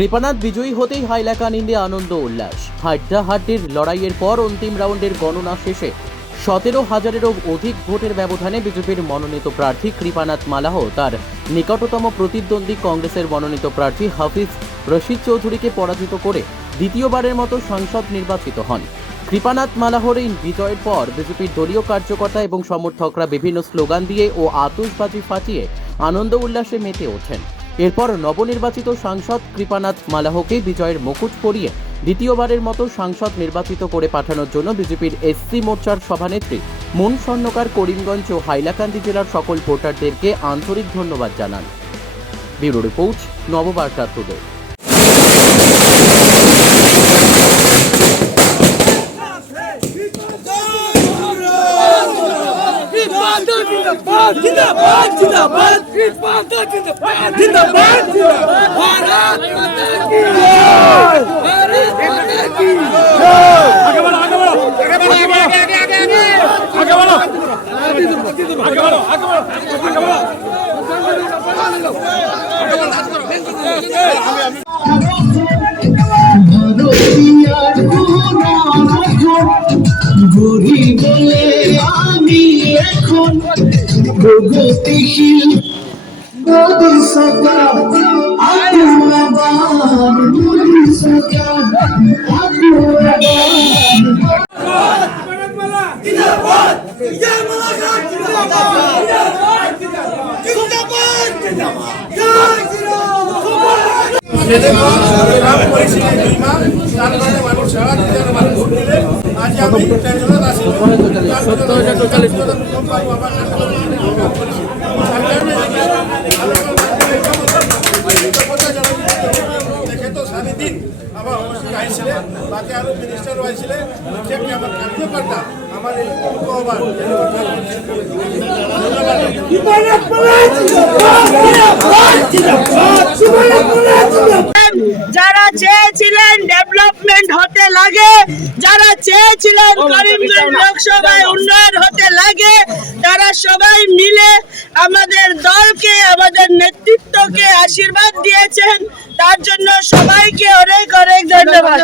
কৃপানাথ বিজয়ী হতেই হাইলাকান্দিতে আনন্দ উল্লাস। হাড্ডাহাড্ডির লড়াইয়ের পর অন্তিম রাউন্ডের গণনা শেষে 17,000-এরও অধিক ভোটের ব্যবধানে বিজেপির মনোনীত প্রার্থী কৃপানাথ মালাহ তার নিকটতম প্রতিদ্বন্দ্বী কংগ্রেসের মনোনীত প্রার্থী হাফিজ রশিদ চৌধুরীকে পরাজিত করে দ্বিতীয়বারের মতো সাংসদ নির্বাচিত হন। কৃপানাথ মালাহর এই বিজয়ের পর বিজেপির দলীয় কার্যকর্তা এবং সমর্থকরা বিভিন্ন স্লোগান দিয়ে ও আতশবাজি ফাটিয়ে আনন্দ উল্লাসে মেতে ওঠেন। এরপর নবনির্বাচিত সাংসদ কৃপানাথ মালাহকে বিজয়ের মুকুট পরিয়ে দ্বিতীয়বারের মতো সাংসদ নির্বাচিত করে পাঠানোর জন্য বিজেপির এসসি মোর্চার সভানেত্রী মুন স্বর্ণকার করিমগঞ্জ ও হাইলাকান্দি জেলার সকল ভোটারদেরকে আন্তরিক ধন্যবাদ জানান। Bureau report, Nababarta today. जिंदाबाद जिंदाबाद जिंदाबाद जिंदाबाद जिंदाबाद भारत माता की जय भारत माता की जय। आगे बढ़ो आगे बढ़ो आगे बढ़ो आगे बढ़ो आगे बढ़ो आगे बढ़ो आगे बढ़ो গরি বলে আমি এখন প্রগতিশীল মোদি সরকার আগুয়াবাদ মোদি সরকার আগুয়াবাদ জিন্দাবাদ জয় মালা জিন্দাবাদ জিন্দাবাদ জিন্দাবাদ জয় বাকি আরো মিনিস্টারও আসলে বিশেষকৈ আমার কার্যকর্তা আমার এই যারা চেয়েছিলেন ডেভেলপমেন্ট হতে লাগে, যারা চেয়েছিলেন করিমগঞ্জ লোকসভায় উন্নয়ন হতে লাগে, তারা সবাই মিলে আমাদের দলকে, আমাদের নেতৃত্বকে আশীর্বাদ দিয়েছেন। তার জন্য সবাইকে অনেক অনেক ধন্যবাদ।